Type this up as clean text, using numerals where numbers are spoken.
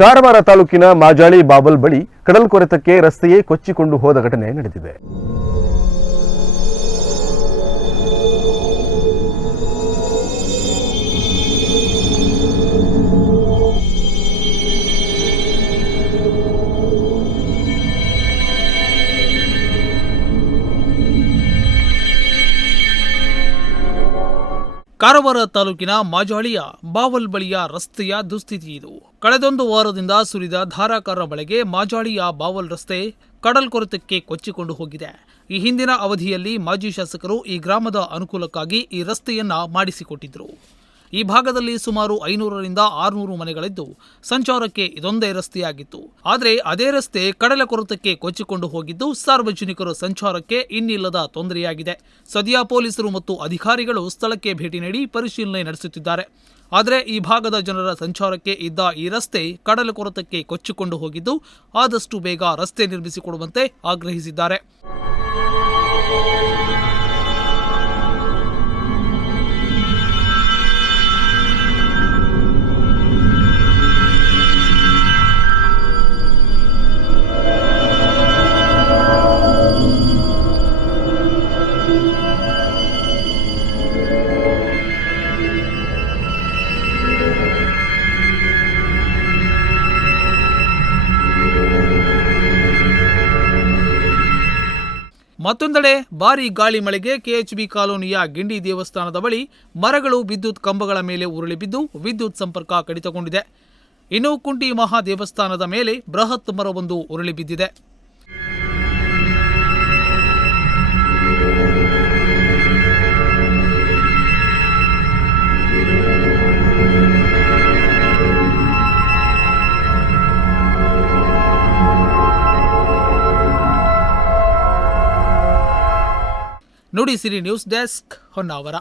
ಕಾರವಾರ ತಾಲೂಕಿನ ಮಾಜಾಳಿ ಬಾಬಲ್ ಬಳಿ ಕಡಲ್ಕೊರೆತಕ್ಕೆ ರಸ್ತೆಯೇ ಕೊಚ್ಚಿಕೊಂಡು ಹೋದ ಘಟನೆ ನಡೆದಿದೆ. ಕಾರವಾರ ತಾಲೂಕಿನ ಮಾಜಾಳಿಯ ಬಾವಲ್ ಬಳಿಯ ರಸ್ತೆಯ ದುಸ್ಥಿತಿ ಇದು. ಕಳೆದೊಂದು ವಾರದಿಂದ ಸುರಿದ ಧಾರಾಕಾರ ಮಳೆಗೆ ಮಾಜಾಳಿಯ ಬಾವಲ್ ರಸ್ತೆ ಕಡಲ್ಕೊರೆತಕ್ಕೆ ಕೊಚ್ಚಿಕೊಂಡು ಹೋಗಿದೆ. ಈ ಹಿಂದಿನ ಅವಧಿಯಲ್ಲಿ ಮಾಜಿ ಶಾಸಕರು ಈ ಗ್ರಾಮದ ಅನುಕೂಲಕ್ಕಾಗಿ ಈ ರಸ್ತೆಯನ್ನ ಮಾಡಿಸಿಕೊಟ್ಟಿದ್ರು. ಈ ಭಾಗದಲ್ಲಿ ಸುಮಾರು 500ರಿಂದ 600 ಮನೆಗಳಿದ್ದು ಸಂಚಾರಕ್ಕೆ ಇದೊಂದೇ ರಸ್ತೆಯಾಗಿತ್ತು. ಆದರೆ ಅದೇ ರಸ್ತೆ ಕಡಲಕೊರೆತಕ್ಕೆ ಕೊಚ್ಚಿಕೊಂಡು ಹೋಗಿದ್ದು ಸಾರ್ವಜನಿಕರ ಸಂಚಾರಕ್ಕೆ ಇನ್ನಿಲ್ಲದ ತೊಂದರೆಯಾಗಿದೆ. ಸದ್ಯ ಪೊಲೀಸರು ಮತ್ತು ಅಧಿಕಾರಿಗಳು ಸ್ಥಳಕ್ಕೆ ಭೇಟಿ ನೀಡಿ ಪರಿಶೀಲನೆ ನಡೆಸುತ್ತಿದ್ದಾರೆ. ಆದರೆ ಈ ಭಾಗದ ಜನರ ಸಂಚಾರಕ್ಕೆ ಇದ್ದ ಈ ರಸ್ತೆ ಕಡಲಕೊರೆತಕ್ಕೆ ಕೊಚ್ಚಿಕೊಂಡು ಹೋಗಿದ್ದು ಆದಷ್ಟು ಬೇಗ ರಸ್ತೆ ನಿರ್ಮಿಸಿಕೊಡುವಂತೆ ಆಗ್ರಹಿಸಿದ್ದಾರೆ. ಮತ್ತೊಂದೆಡೆ ಭಾರೀ ಗಾಳಿ ಮಳೆಗೆ ಕೆಎಚ್ಬಿ ಕಾಲೋನಿಯ ಗಿಂಡಿ ದೇವಸ್ಥಾನದ ಬಳಿ ಮರಗಳು ವಿದ್ಯುತ್ ಕಂಬಗಳ ಮೇಲೆ ಉರುಳಿ ಬಿದ್ದು ವಿದ್ಯುತ್ ಸಂಪರ್ಕ ಕಡಿತಗೊಂಡಿದೆ. ಇನ್ನು ಕುಂಟಿ ಮಹಾ ದೇವಸ್ಥಾನದ ಮೇಲೆ ಬೃಹತ್ ಮರವೊಂದು ಉರುಳಿ ಬಿದ್ದಿದೆ. Nudisiri news desk, Honnavar.